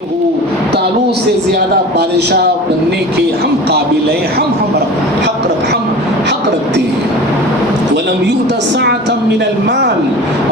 तालूत से ज़्यादा बादशाह बनने के हम काबिल हैं, हम हक रखते हैं। वलम युअता सअतम मिनल माल,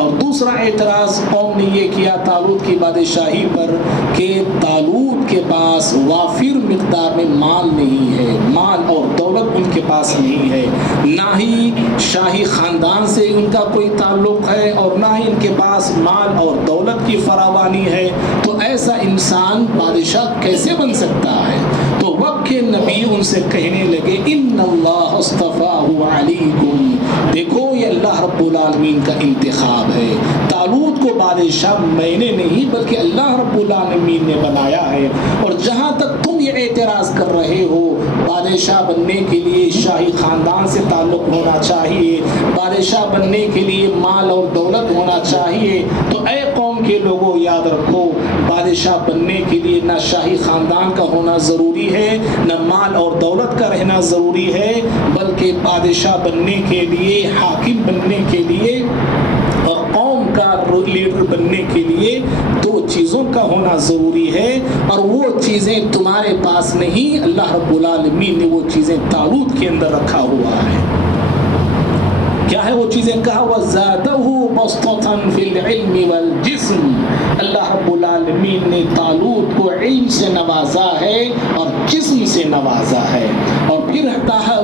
और दूसरा एतराज़ कौम ने ये किया तालूत की बादशाही पर कि तालूत के पास वाफिर मिक़दार में माल नहीं है, माल और दौलत उनके पास नहीं है, ना ही शाही ख़ानदान से उनका कोई ताल्लुक़ है और ना ही इनके पास माल और दौलत की फरावानी है। तो ऐसा इंसान बादशाह कैसे बन सकता है? तो वक्त के नबी उनसे कहने लगे इन्नल्लाह अस्तफ़ाहु अलैकुम, देखो ये अल्लाह रब्बुल आलमीन का इंतखाब है। तालूत को बादशाह मैंने नहीं बल्कि अल्लाह रब्बुल आलमीन ने बनाया है। और जहाँ तक तुम ये एतराज़ कर रहे हो बादशाह बनने के लिए शाही ख़ानदान से ताल्लुक़ होना चाहिए, बादशाह बनने के लिए माल और दौलत होना चाहिए, तो ऐ कौम के लोगों याद रखो बादशाह बनने के लिए ना शाही ख़ानदान का होना ज़रूरी है, न माल और दौलत का रहना ज़रूरी है, बल्कि बादशाह बनने के लिए, हाकिम बनने के लिए और कौम का लीडर बनने के लिए दो चीज़ों का होना ज़रूरी है। और वो चीज़ें तुम्हारे पास नहीं, अल्लाह रब्बुल आलमीन ने वो चीज़ें तालूत के अंदर रखा हुआ है। क्या है वो चीज़ें? कहा वज़ादहु बस्ततन फिल इल्मि वल जिस्म, अल्लाह रब्बुल आलमीन ने तालूत को इल्म से नवाजा है और जिस्म से नवाजा है। और फिर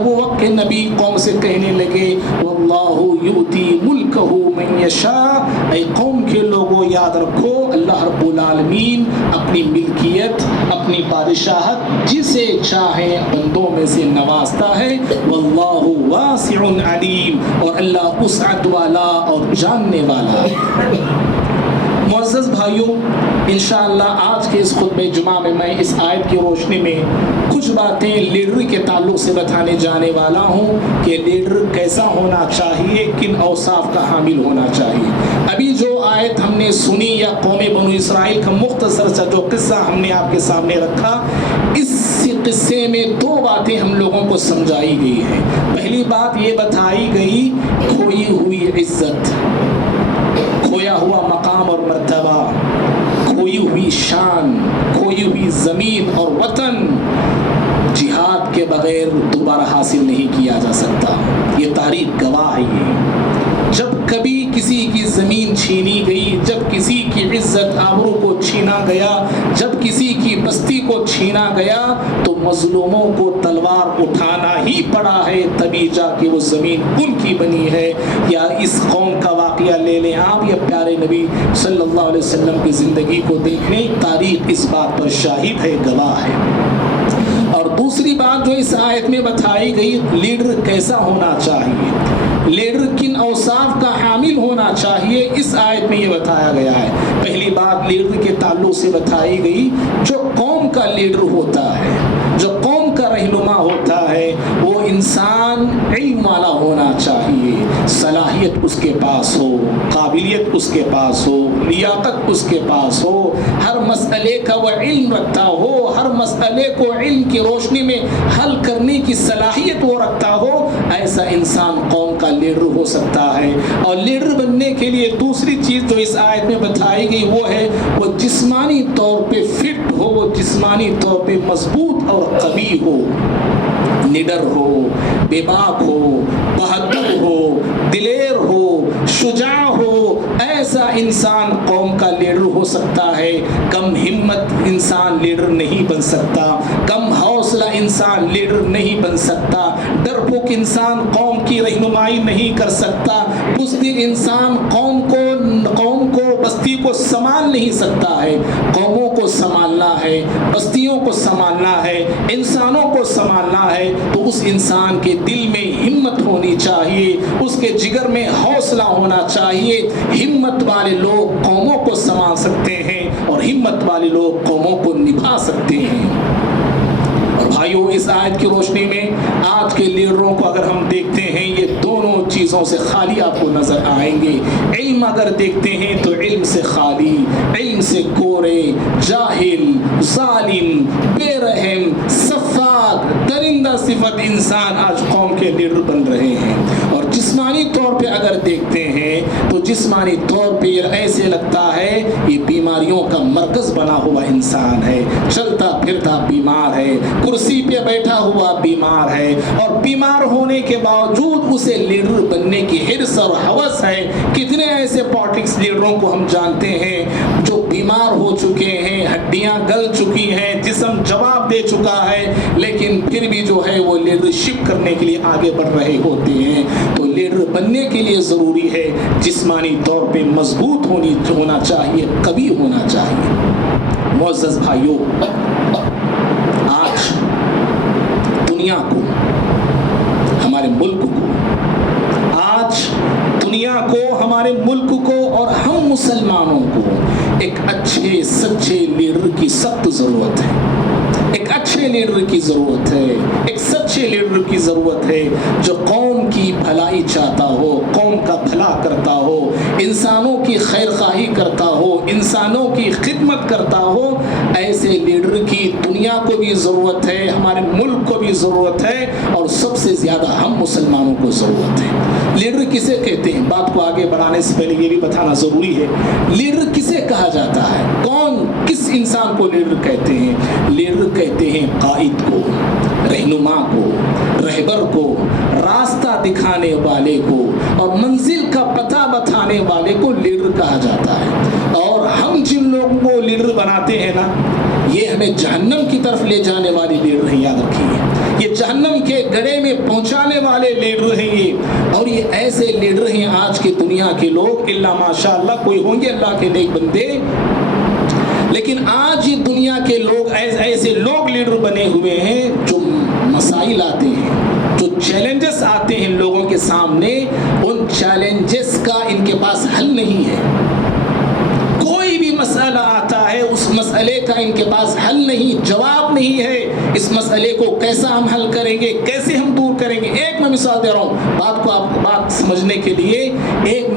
वो वक्त के नबी कौम से कहने लगे वल्लाहु युती मुल्कहु मन यशा, ऐ कौम के लोगों याद रखो अल्लाह रब्बुल आलमीन अपनी मिल्कियत, अपनी बादशाहत जिसे चाहे बंदों में से नवाजता है। वल्लाहु वासिउन अलीम, और अल्लाह वुसअत वाला और जानने वाला है। मुअज़्ज़ज़ भाइयों, इंशाअल्लाह आज के इस खुतबे जुमा में मैं इस आयत की रोशनी में कुछ बातें लीडर के ताल्लुक़ से बताने जाने वाला हूँ कि लीडर कैसा होना चाहिए, किन औसाफ का हामिल होना चाहिए। अभी जो आयत हमने सुनी या कौमे बनु इसराइल का मुख्तसर सा जो किस्सा हमने आपके सामने रखा, इस किस्से में दो बातें हम लोगों को समझाई गई हैं। पहली बात ये बताई गई खोई हुई इज्जत, खोया हुआ मकाम और मर्तबा, खोई हुई शान, खोई हुई ज़मीन और वतन जिहाद के बगैर दोबारा हासिल नहीं किया जा सकता। ये तारीख गवाह है। ये जब कभी किसी की ज़मीन छीनी गई, जब किसी की इज्जत आबरू को छीना गया, जब किसी की बस्ती को छीना गया, तो मज़लूमों को तलवार उठाना ही पड़ा है, तभी जाके वो ज़मीन उनकी बनी है। या इस कौम का वाक़या ले लें आप, या प्यारे नबी सल्लल्लाहु अलैहि वसल्लम की ज़िंदगी को देख लें, तारीख़ इस बात पर शाहिद है, गवाह है। और दूसरी बात जो इस आयत में बताई गई, लीडर कैसा होना चाहिए, लीडर किन औसाफ का हामिल होना चाहिए, इस आयत में ये बताया गया है। पहली बात लीडर के ताल्लुक़ से बताई गई, जो कौम का लीडर होता है, जो कौम का रहनुमा होता है, वो इंसान इल्म वाला होना चाहिए, सलाहियत उसके पास हो, काबिलियत उसके पास हो, लियाकत उसके पास हो, हर मसले का वह इल्म रखता हो, हर मसले को इल्म की रोशनी में हल करने की सलाहियत वो रखता हो, ऐसा इंसान कौम का लीडर हो सकता है। और लीडर बनने के लिए दूसरी चीज़ जो इस आयत में बताई गई वो है वो जिस्मानी तौर पे फिट हो, वो जिस्मानी तौर पे मजबूत और कवी हो, निडर हो, बेबाक हो, बहादुर हो, दिलेर हो, शुजा हो, ऐसा इंसान कौम का लीडर हो सकता है। कम हिम्मत इंसान लीडर नहीं बन सकता, कम हौसला इंसान लीडर नहीं बन सकता, डरपोक इंसान कौम की रहनुमाई नहीं कर सकता, बुज़दिल इंसान कौम को बस्ती को संभाल नहीं सकता है। कौमों को संभालना है, बस्तियों को संभालना है, इंसानों को संभालना है, तो उस इंसान के दिल में हिम्मत होनी चाहिए, उसके जिगर में हौसला होना चाहिए। हिम्मत वाले लोग कौमों को संभाल सकते हैं और हिम्मत वाले लोग कौमों को निभा सकते हैं। और भाइयों, इस आयत की रोशनी में आज के लीडरों को अगर हम देखते हैं, ये दोनों चीज़ों से खाली आपको नज़र आएंगे। इल्म अगर देखते हैं तो इल्म से खाली, इल्म से कोरे, जाहिल, जालिम, बेरहम, सफ़ाक, दरिंदा सिफत इंसान आज कौम के लीडर बन रहे हैं। और जिस्मानी तौर पे अगर देखते हैं तो जिस्मानी तौर पे ऐसे लगता है ये बीमारियों का मरकज़ बना हुआ इंसान है, चलता फिरता बीमार है, कुर्सी पे बैठा हुआ बीमार है, और बीमार होने के बावजूद उसे लीडर बनने की हिर्स और हवस है। कितने ऐसे पॉलिटिक्स लीडरों को हम जानते हैं जो बीमार हो चुके हैं, हड्डियां गल चुकी हैं, जिस्म जवाब दे चुका है, लेकिन फिर भी जो है वो लीडरशिप करने के लिए आगे बढ़ रहे होते हैं। तो लीडर बनने के लिए ज़रूरी है जिस्मानी तौर पे मजबूत होना चाहिए, कवि होना चाहिए। मुअज़्ज़ज़ भाइयों, आज दुनिया को, हमारे मुल्क को, आज दुनिया को, हमारे मुल्क को और हम मुसलमानों को एक अच्छे सच्चे लीडर की सख्त ज़रूरत है। एक अच्छे लीडर की ज़रूरत है, एक सच्चे लीडर की ज़रूरत है जो कौम की भलाई चाहता हो, कौम का भला करता हो, इंसानों की खैर खाही करता हो, इंसानों की खिदमत करता हो। ऐसे लीडर की दुनिया को भी ज़रूरत है, हमारे मुल्क को भी ज़रूरत है, और सबसे ज़्यादा हम मुसलमानों को ज़रूरत है। लीडर किसे कहते हैं? बात को आगे बढ़ाने से पहले ये भी बताना ज़रूरी है, लीडर किसे कहा जाता है? कौन, किस इंसान को लीडर कहते हैं? लीडर कहते हैं कायद को, रहनुमा को, रहबर को, रास्ता दिखाने वाले को, और मंजिल का पता बताने वाले को लीडर कहा जाता है। और हम जिन लोगों को लीडर बनाते हैं ना, ये हमें जहन्नम की तरफ ले जाने वाले लीडर हैं, याद रखिए। ये जहन्नम के गड्ढे में पहुंचाने वाले लीडर हैं ये, और ये ऐसे लीडर हैं आज के दुनिया के लोग, इल्ला माशाअल्लाह कोई होंगे अल्लाह के नेक बंदे, लेकिन आज ये दुनिया के लोग ऐसे लोग लीडर बने हुए हैं जो मसाइल आते हैं, जो चैलेंजेस आते हैं लोगों के सामने, उन चैलेंजेस का इनके पास हल नहीं है। कोई भी मसला आता है, उस मसले का इनके पास हल नहीं, जवाब नहीं है। इस मसले को कैसा हम हल करेंगे, कैसे हम दूर करेंगे? एक मैं मिसाल दे रहा हूँ बात को, आप बात समझने के लिए। एक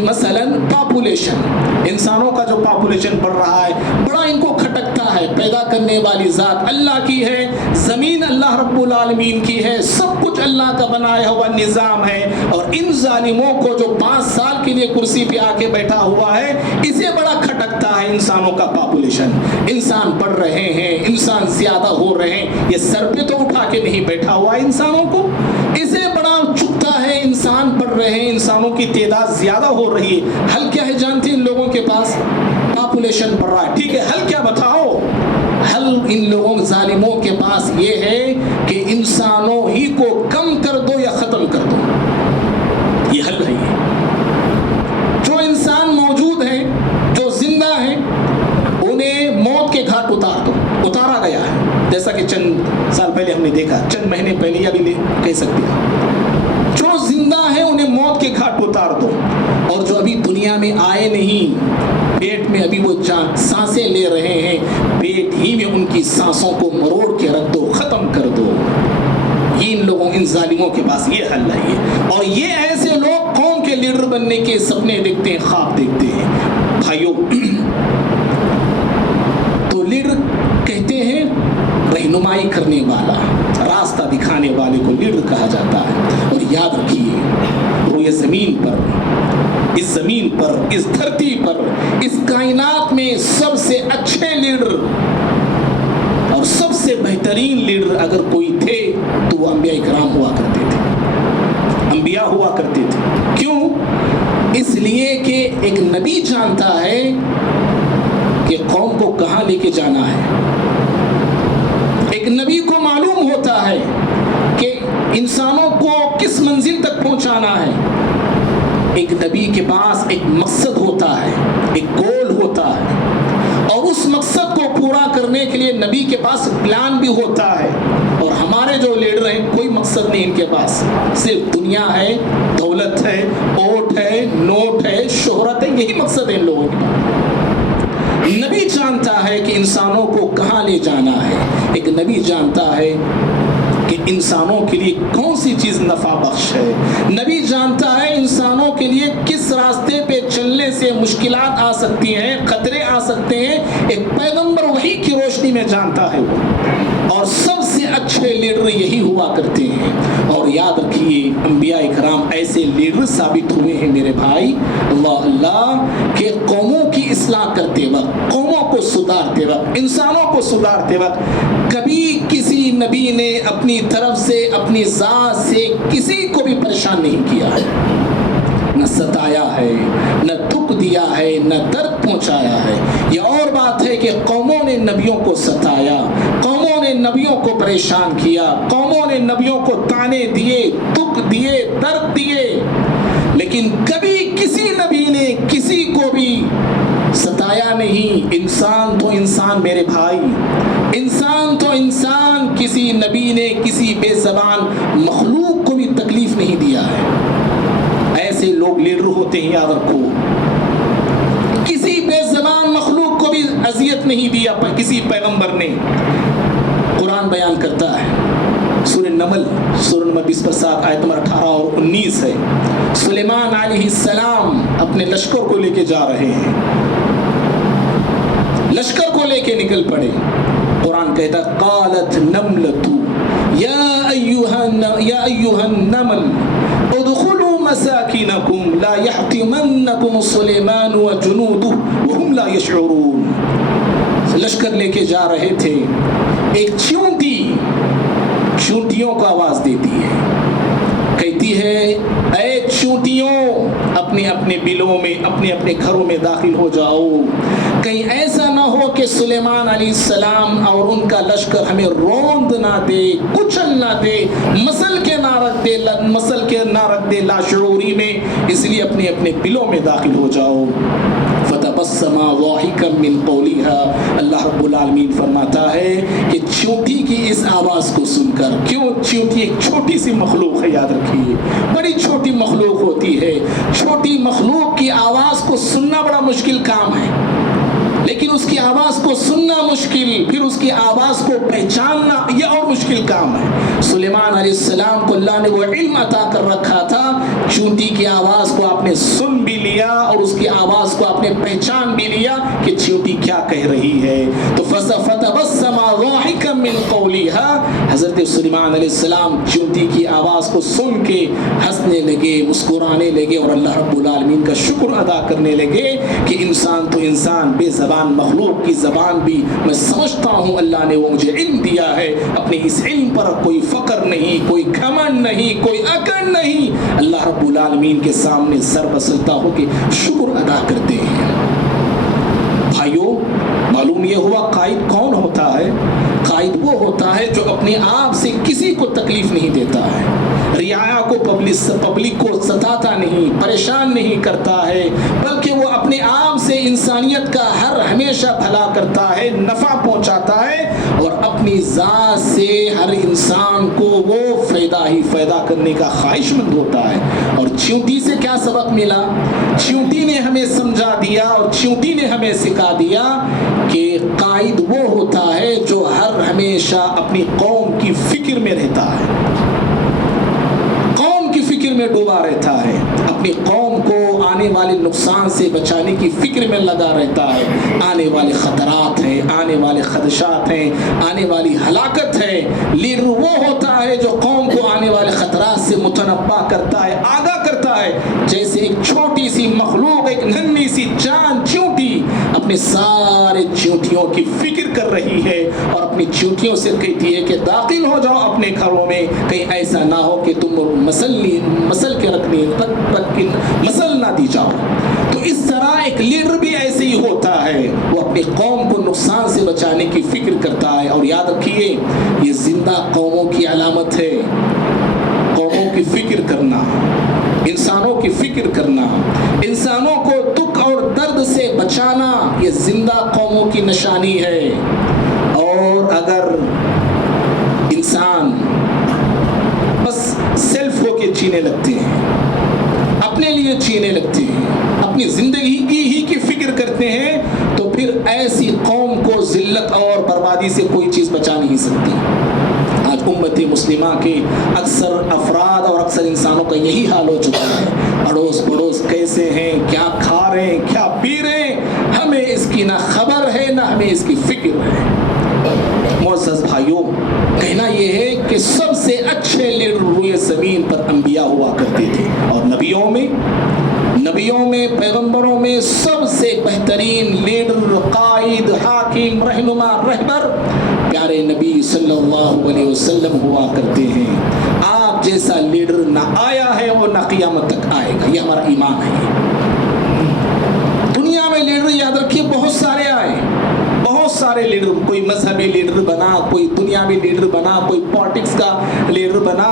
मसलन पॉपुलेशन, इंसानों का जो पॉपुलेशन बढ़ रहा है, बड़ा इनको खटकता है। पैदा करने वाली ज़ात अल्लाह की है, ज़मीन अल्लाह रब्बुल आलमीन की है, सब कुछ अल्लाह का बनाया हुआ निज़ाम है, और इन जालिमों को जो 5 साल के लिए कुर्सी पे आके बैठा हुआ है, इसे बड़ा खटकता है इंसानों का पॉपुलेशन। इंसान बढ़ रहे हैं, इंसान ज़्यादा हो रहे हैं, ये सर पे तो उठा के नहीं बैठा हुआ है इंसानों को, इसे बड़ा चुभता है। इंसान बढ़ रहे हैं, इंसानों की तादाद ज़्यादा हो रही है। हल क्या है जानते हैं इन लोगों के पास? पॉपुलेशन बढ़ रहा है, ठीक है, हल क्या बताओ? हल इन लोगों जालिमों के पास ये है कि इंसानों ही को कम कर दो या ख़त्म कर दो, ये हल है। जो इंसान मौजूद हैं, जो जिंदा हैं, उन्हें मौत के घाट उतारा गया है। जैसा कि चंद साल पहले हमने देखा, चंद महीने पहले या भी कह सकते हैं, जो जिंदा है उन्हें मौत के घाट उतार दो, और जो अभी दुनिया में आए नहीं, पेट में अभी वो सांसें ले रहे हैं, पेट ही में उनकी सांसों को मरोड़ के रख दो, ख़त्म कर दो। ये इन लोगों, इन जालिमों के पास ये हल है। और ये ऐसे लोग कौम के लीडर बनने के सपने देखते हैं, ख्वाब देखते हैं। भाइयों, तो लीडर कहते हैं रहनुमाई करने वाला, रास्ता दिखाने वाले को लीडर कहा जाता है। और याद रखिए, वो ये ज़मीन पर, इस ज़मीन पर, इस धरती पर, इस कायनात में सबसे अच्छे लीडर और सबसे बेहतरीन लीडर अगर कोई थे तो वो अंबिया इकराम हुआ करते थे, अंबिया हुआ करते थे। क्यों? इसलिए कि एक नबी जानता है कि कौम को कहाँ लेके जाना है। एक नबी को मालूम होता है कि इंसानों को किस मंजिल तक पहुंचाना है। एक नबी के पास एक मकसद होता है, एक गोल होता है, और उस मकसद को पूरा करने के लिए नबी के पास प्लान भी होता है। और हमारे जो लीडर हैं, कोई मकसद नहीं इनके पास, सिर्फ दुनिया है, दौलत है, वोट है, नोट है, शोहरत है, यही मकसद है इन लोगों का। नबी जानता है कि इंसानों को कहाँ ले जाना है। एक नबी जानता है कि इंसानों के लिए कौन सी चीज़ नफ़ा बख्श है। नबी जानता है इंसानों के लिए किस रास्ते पे चलने से मुश्किलात आ सकती हैं, खतरे आ सकते हैं। एक पैगंबर वही की रोशनी में जानता है वो। और सबसे अच्छे लीडर यही हुआ करते हैं। और याद रखिए, अंबिया इकराम ऐसे लीडर साबित हुए हैं मेरे भाई, अल्लाह अल्लाह, के कौमों की اصلاح کرتے وقت، قوموں کو سدھارتے وقت، انسانوں کو سدھارتے وقت کبھی کسی نبی نے اپنی طرف سے، اپنی ذات سے کسی کو بھی پریشان نہیں کیا ہے، نہ ستایا ہے، نہ دکھ دیا ہے، نہ درد پہنچایا ہے۔ یہ اور بات ہے کہ قوموں نے نبیوں کو ستایا، قوموں نے نبیوں کو پریشان کیا، قوموں نے نبیوں کو تانے دیے، دکھ دیے، درد دیے، لیکن کبھی کسی نبی نے کسی کو بھی ستایا نہیں۔ انسان تو انسان میرے بھائی، انسان تو انسان، کسی نبی نے کسی بے زبان مخلوق کو بھی تکلیف نہیں دیا ہے۔ ایسے لوگ لیڈر ہوتے ہیں، یاد رکھو، کسی بے زبان مخلوق کو بھی اذیت نہیں دیا کسی پیغمبر نے۔ قرآن بیان کرتا ہے، سورہ نمل، سورہ نمبر 20 پر 7 آیت نمبر 18 اور 19 ہے۔ سلیمان علیہ السلام اپنے لشکر کو لے کے جا رہے ہیں، لشکر کو لے کے نکل پڑے۔ قرآن کہتا ہے قالت نملۃ یا ایھا النمل ادخلوا مساکنکم لا یحطمنکم سلیمان وجنودہ وہم لا یشعرون۔ لشکر لے کے جا رہے تھے، ایک چیونٹی چونٹیوں کو آواز دیتی ہے، کہتی ہے اے چونٹیوں اپنے اپنے بلوں میں، اپنے اپنے گھروں میں داخل ہو جاؤ، کہیں ایسا نہ ہو کہ سلیمان علیہ السلام اور ان کا لشکر ہمیں روند نہ دے، کچل نہ دے، مسل کے نہ رکھ دے لاشعوری میں، اس لیے اپنے اپنے بلوں میں داخل ہو جاؤ۔ فتبسم ضاحكا من قولها، اللہ رب العالمین فرماتا ہے کہ چونٹی کی اس آواز کو سن کر، کیوں چونٹی ایک چھوٹی سی مخلوق ہے، یاد رکھیے بڑی چھوٹی مخلوق ہوتی ہے، چھوٹی مخلوق کی آواز کو سننا بڑا مشکل کام ہے، لیکن اس کی آواز کو سننا مشکل، پھر اس کی آواز کو پہچاننا یہ اور مشکل کام ہے۔ سلیمان علیہ السلام کو اللہ نے وہ علم عطا کر رکھا تھا، چونٹی کی آواز کو آپ نے سن بھی لیا اور اس کی آواز کو آپ نے پہچان بھی لیا کہ چونٹی کیا کہہ رہی ہے۔ تو فتبسم ضاحكا من قولها، حضرت سلیمان علیہ السلام چونٹی کی آواز کو سن کے ہنسنے لگے، مسکرانے لگے اور اللہ رب العالمین کا شکر ادا کرنے لگے کہ انسان تو انسان، بے زبان مخلوق کی زبان بھی میں سمجھتا ہوں اللہ نے وہ مجھے علم دیا ہے، اپنے اس علم پر کوئی فخر نہیں، کوئی گھمنڈ نہیں، کوئی اکڑ نہیں، اللہ رب العالمین کے سامنے سر بسلتا ہو کہ شکر ادا کرتے ہیں۔ بھائیو، معلوم یہ ہوا قائد کون ہوتا ہے؟ قائد وہ ہوتا ہے جو اپنے آپ سے کسی کو تکلیف نہیں دیتا ہے، رعایا کو پبلک کو ستاتا نہیں، پریشان نہیں کرتا ہے، بلکہ وہ اپنے آپ سے انسانیت کا ہمیشہ بھلا کرتا ہے، نفع پہنچاتا ہے، اور اپنی ذات سے ہر انسان کو وہ فائدہ ہی فائدہ کرنے کا خواہش مند ہوتا ہے۔ اور چیونٹی سے کیا سبق ملا؟ چیونٹی نے ہمیں سمجھا دیا اور چیونٹی نے ہمیں سکھا دیا کہ قائد وہ ہوتا ہے جو ہمیشہ اپنی قوم کی فکر میں رہتا ہے، قوم کی فکر میں ڈوبا رہتا ہے، اپنی قوم کو آنے والے نقصان سے بچانے کی فکر میں لگا رہتا ہے۔ آنے والے خطرات ہیں، آنے والے خدشات ہیں، آنے والی ہلاکت ہے۔ لیڈر وہ ہوتا ہے جو قوم کو آنے والے خطرات سے متنبع کرتا ہے، آگاہ کرتا ہے، جیسے ایک چھوٹی سی مخلوق، ایک ننھی سی جان چونٹی اپنے سارے چونٹیوں کی فکر کر رہی ہے اور اپنی چونٹیوں سے کہتی ہے کہ داخل ہو جاؤ اپنے گھروں میں، کہیں ایسا نہ ہو کہ تم مسل کے مسل نہ دی جاؤ۔ تو اس طرح ایک لیڈر بھی ایسے ہی ہوتا ہے، وہ اپنی قوم کو نقصان سے بچانے کی فکر کرتا ہے۔ اور یاد رکھیے یہ زندہ قوموں کی علامت ہے، قوموں کی فکر کرنا، انسانوں کی فکر کرنا، انسانوں کو دکھ اور درد سے بچانا، یہ زندہ قوموں کی نشانی ہے۔ اور اگر انسان بس سیلف ہو کے جینے لگتے ہیں، اپنے لیے جینے لگتے ہیں، اپنی زندگی ہی کی فکر کرتے ہیں، تو پھر ایسی قوم کو ذلت اور بربادی سے کوئی چیز بچا نہیں سکتی۔ آج امت مسلمہ کے اکثر افراد اور اکثر انسانوں کا یہی حال ہو چکا ہے، اڑوس پڑوس کیسے ہیں، کیا کھا رہے ہیں، کیا پی رہے ہیں، ہمیں اس کی نہ خبر ہے نہ ہمیں اس کی فکر ہے۔ معزز بھائیوں، کہنا یہ ہے کہ سب سے اچھے لیڈر روئے زمین پر انبیاء ہوا کرتے تھے، اور نبیوں میں پیغمبروں میں سب سے بہترین प्यारे नबी सल्लल्लाहु अलैहि वसल्लम हुआ करते हैं। आप जैसा लीडर ना आया है और ना क़यामत तक आएगा, ये हमारा ईमान है। दुनिया में लीडर याद रखिए बहुत सारे आए, बहुत सारे लीडर, कोई मजहबी लीडर बना, कोई दुनियावी लीडर बना, कोई पॉलिटिक्स का लीडर बना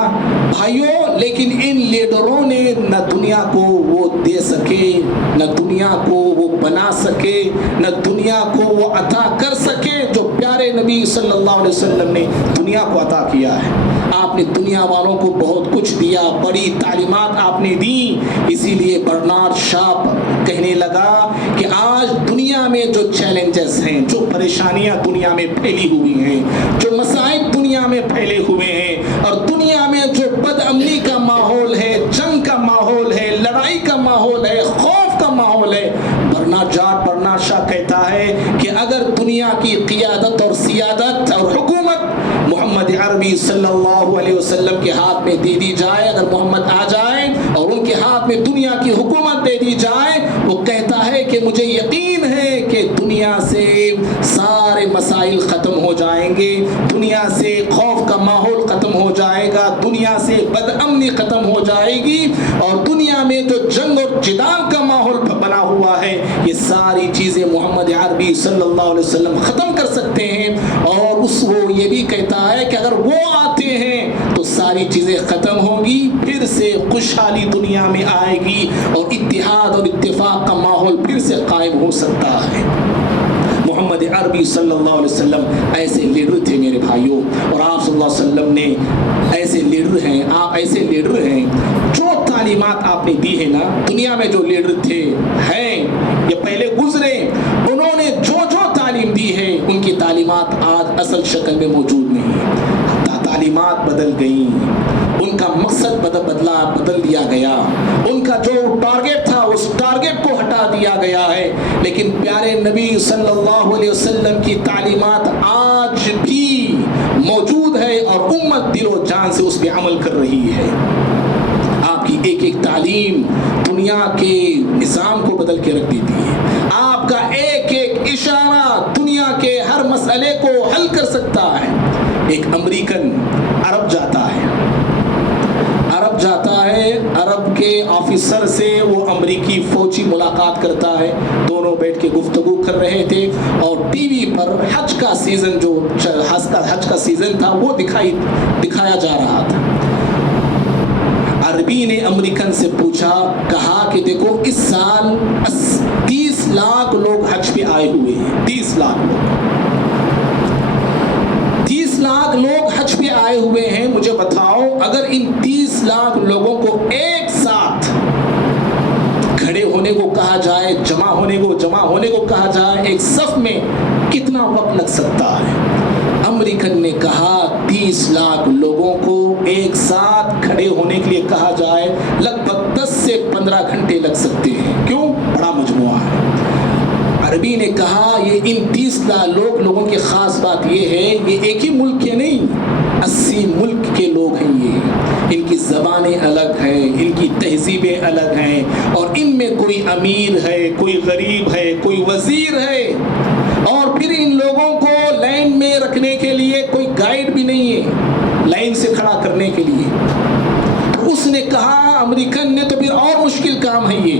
भाइयों, लेकिन इन लीडरों ने न दुनिया को वो दे सके, न दुनिया को वो बना सके, न दुनिया को वो अता कर सके जो प्यारे नबी सल्लल्लाहु अलैहि वसल्लम ने दुनिया को अता किया है। आपने दुनिया वालों को बहुत कुछ दिया, बड़ी तालीमात आपने दी, इसीलिए बर्नार्ड शॉ कहने लगा कि आज दुनिया में जो चैलेंजेस हैं, जो परेशानियां दुनिया में फैली हुई हैं, जो मसाइब दुनिया में फैले हुए हैं, और दुनिया में जो बदअमनी का माहौल है, जंग का माहौल है, लड़ाई का माहौल है, खौफ का माहौल है, बर्नार्ड शॉ कहता है कि अगर दुनिया की क़ियादत और सियादत और हुकूमत मोहम्मद अरबी सल्लल्लाहु अलैहि वसल्लम के हाथ में दे दी जाए, अगर मोहम्मद आ जाए और उनके हाथ में दुनिया की हुकूमत दे दी जाए, वो कहता है कि मुझे यकीन है कि दुनिया से सारे मसाइल ख़त्म हो जाएंगे, दुनिया से खौफ का माहौल ख़त्म हो जाएगा, दुनिया से बदअमनी ख़त्म हो जाएगी, और दुनिया में जो जंग और जिदाल का माहौल बना हुआ है, ये सारी चीज़ें मोहम्मद अरबी सल्लल्लाहु अलैहि वसल्लम ख़त्म कर सकते हैं। और वो ये भी कहता है कि अगर वो आते हैं तो सारी चीज़ें ख़त्म होंगी, फिर से खुशहाली दुनिया में आएगी और इत्तिहाद और इत्तिफाक का माहौल फिर से कायम हो सकता है। मोहम्मद अरबी सल्लल्लाहु अलैहि वसल्लम ऐसे लीडर थे मेरे भाइयों, और आप सल्लल्लाहु अलैहि वसल्लम ने ऐसे लीडर हैं, आप ऐसे लीडर हैं जो तालीमात आपने दी है ना, दुनिया में जो लीडर थे हैं या पहले गुजरे, उन्होंने जो जो तालीम दी है उनकी तालीमात आज असल शक्ल में मौजूद नहीं है। तालीमात बदल गई, उनका मकसद बदल दिया गया, उनका जो टारगेट था उस टारगेट को हटा दिया गया है। लेकिन प्यारे नबी सल्लल्लाहु अलैहि वसल्लम की तालीमात आज भी मौजूद है और उम्मत दिलो जान से उस पर अमल कर रही है। आपकी एक एक तालीम दुनिया के निज़ाम को बदल के रख देती है। आपका एक एक इशारा दुनिया के हर मसले को हल कर सकता है। एक अमेरिकन अरब जाता है, अरब के ऑफिसर से वो अमेरिकी फौजी मुलाकात करता है, दोनों बैठ के गुफ्तगू कर रहे थे, और टीवी पर हज का सीज़न जो हज का सीज़न था वो दिखाया जा रहा था। अरबी ने अमेरिकन से पूछा, कहा कि देखो इस साल 30 लाख लोग हज पे आए हुए हैं, 30 लाख लोग हज पे आए हुए हैं, मुझे बताओ अगर इन 30 लाख लोगों को एक साथ खड़े होने को कहा जाए, जमा होने को कहा जाए एक सफ में, कितना वक्त लग सकता है? अमेरिकन ने कहा 30 लाख लोगों को एक साथ खड़े होने के लिए कहा जाए लगभग 10 से 15 घंटे लग सकते हैं। क्यों? बड़ा मजमुआ है। अरबी ने कहा ये इन 30 लाख लोगों की खास बात ये है, ये एक ही मुल्क के नहीं, 80 मुल्क के लोग हैं ये, इनकी ज़बानें अलग हैं, इनकी तहजीबें अलग हैं, और इनमें कोई अमीर है, कोई गरीब है, कोई वजीर है, और फिर इन लोगों को लाइन में रखने के लिए कोई गाइड भी नहीं है लाइन से खड़ा करने के लिए। तो उसने कहा अमेरिकन ने, तो फिर और मुश्किल काम है ये,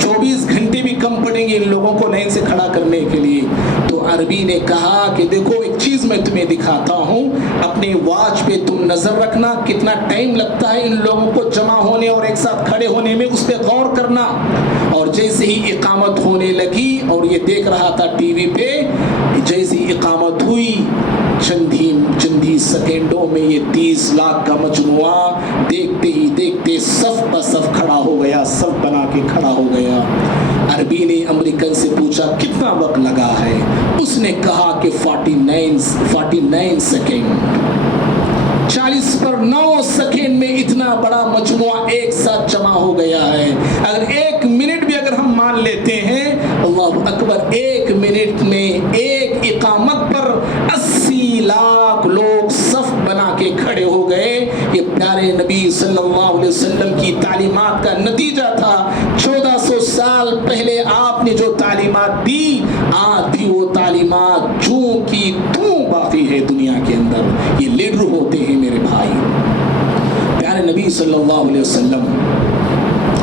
24 घंटे भी कम पड़ेंगे इन लोगों को लाइन से खड़ा करने के लिए। तो अरबी ने कहा कि देखो एक चीज़ मैं तुम्हें दिखाता हूँ, अपने वॉच पे तुम नज़र रखना कितना टाइम लगता है इन लोगों को जमा होने और एक साथ खड़े होने में, उस पर गौर करना। और जैसे ही इकामत होने लगी, और ये देख रहा था टीवी पे, जैसी इकामत हुई चंदी सेकेंडों में ये 30 लाख का मजमुआ देखते ही देखते सफ ब सफ खड़ा हो गया, सफ बना के खड़ा हो गया। अरबी ने अमेरिकन से पूछा कितना वक्त लगा है? उसने कहा कि 49 सेकेंड। 40 पर 9 सेकेंड में इतना बड़ा मजमुआ एक साथ जमा हो गया है। अगर 1 मिनट भी अगर हम मान लेते हैं, अल्लाहु अकबर, 1 मिनट में एक इकामत पर 80 लाख लोग सफ बना के खड़े हो गए। ये प्यारे नबी सल्लल्लाहु अलैहि वसल्लम की तालीमात का नतीजा था। 1400 साल पहले आपने जो तालीमात दी, आज भी वो तालीमात जूं की तूं बाकी है दुनिया के अंदर, ये लीडर होते हैं मेरे भाई। प्यारे नबी सल्लल्लाहु अलैहि वसल्लम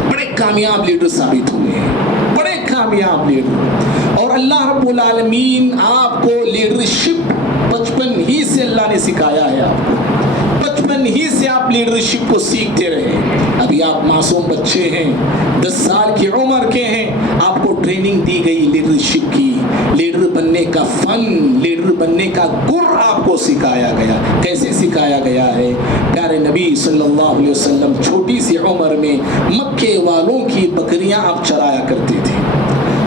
बड़े कामयाब लीडर साबित हुए हैं, बड़े कामयाब लीडर। और अल्लाह रब्बुल आलमीन आपको लीडरशिप बचपन ही से अल्लाह ने सिखाया है, आपको बचपन ही से आप लीडरशिप को सीखते रहे। अभी आप मासूम बच्चे हैं, 10 साल की उम्र के हैं, आपको ट्रेनिंग दी गई लीडरशिप की, लीडर बनने का फन, लीडर बनने का गुर आपको सिखाया गया। कैसे सिखाया गया है? प्यारे नबी सल्लल्लाहु अलैहि वसल्लम छोटी सी उम्र में मक्के वालों की बकरियां आप चराया करते थे,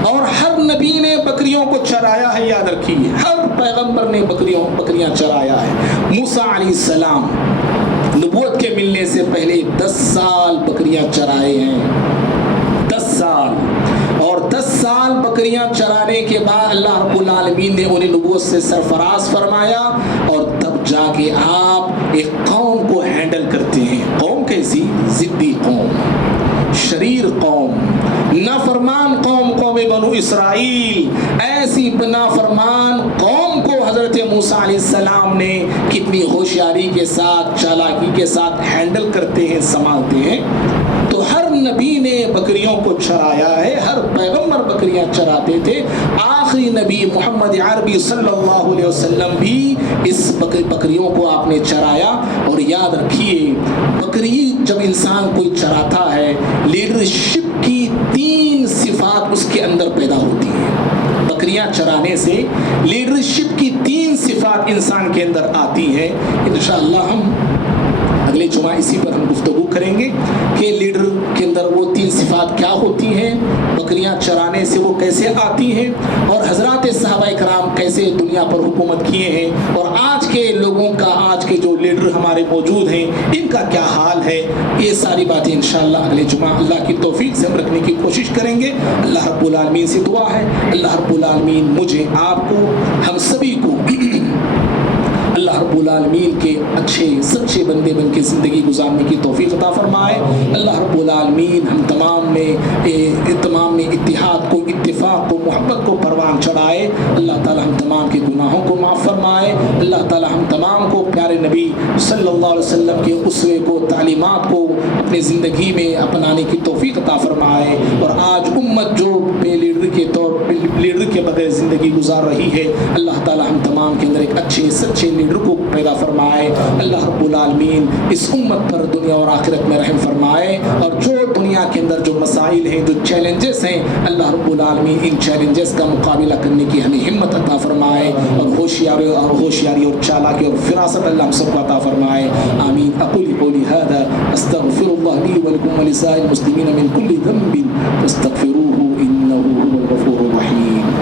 और हर नबी ने बकरियों को चराया है, याद रखिए, हर पैगंबर ने बकरियां चराया है। मूसा अलैहिस्सलाम नबूवत के मिलने से पहले 10 साल बकरियां चराए हैं, 10 साल। और 10 साल बकरियां चराने के बाद अल्लाह रब्बुल आलमीन ने उन्हें नबूवत से सरफराज फरमाया, और तब जाके आप एक कौम को हैंडल करते हैं। कौम कैसी? जिद्दी कौम, शरीर कौम, नाफरमान कौम, कौम बनु इसराइल। ऐसी नाफरमान कौम को हजरत मूसा अलैहिस्सलाम ने कितनी होशियारी के साथ, चालाकी के साथ हैंडल करते हैं, संभालते हैं। तो हर नबी ने बकरियों को चराया है, हर पैगंबर बकरियां चराते थे। आखिरी नबी मोहम्मद अरबी सल्लल्लाहु अलैहि वसल्लम भी इस बकरियों को आपने चराया। और याद रखिए, बकरी जब इंसान कोई चराता है, लीडरशिप की 3 सिफात उसके अंदर पैदा होती है। बकरियां चराने से लीडरशिप की 3 सिफात इंसान के अंदर आती है। इंशाअल्लाह हम अगले जुमा इसी पर हम गुफ्तगू करेंगे कि लीडर के अंदर वो 3 सिफात क्या होती हैं, बकरियां चराने से वो कैसे आती हैं, और हजरात सहाबा कराम कैसे दुनिया पर हुकूमत किए हैं, और आज के लोगों का, आज के जो लीडर हमारे मौजूद हैं, इनका क्या हाल है। ये सारी बातें इंशाअल्लाह अगले जुमा अल्लाह की तौफीक से हम रखने की कोशिश करेंगे। अल्लाह रब्बुल आलमीन से दुआ है, अल्लाह रब्बुल आलमीन मुझे, आपको, हम सभी को अल्लाह रब्बुल आलमीन के अच्छे सच्चे बंदे बन के ज़िंदगी गुजारने की तौफीक अता फरमाए। अल्लाह रब्बुल आलमीन हम तमाम में इत्तिहाद को, इत्तिफाक को, मोहब्बत को परवान चढ़ाए। अल्लाह ताला हम तमाम के गुनाहों को माफ़ फरमाए। अल्लाह ताला हम तमाम को प्यारे नबी सल्लल्लाहु अलैहि वसल्लम के उसवे को, तालीमात को अपनी ज़िंदगी में अपनाने की तौफीक अता फरमाए। और आज उम्मत जो लीडर के बगैर ज़िंदगी गुजार रही है, अल्लाह ताला हम तमाम के अंदर एक अच्छे सच्चे लीडर को पैदा फरमाए। अल्लाह रब्बुल आलमीन इस उम्मत पर दुनिया और आखिरत में रहम फरमाए। और जो दुनिया के अंदर जो मसाइल हैं, जो चैलेंजेस हैं, अल्लाह रब्बुल आलमीन इन चैलेंजेस का मुकाबला करने की हमें हिम्मत अता फरमाए, और होशियारी और चालाकी और फिरासत अल्लाह हम सबको अता फरमाए। आमीन। अक़ूलु क़ौली हाज़ा अस्तग़फ़िरुल्लाह ली व लकुम व लिसाइरिल मुस्लिमीन मिन कुल्लि ज़ंबिन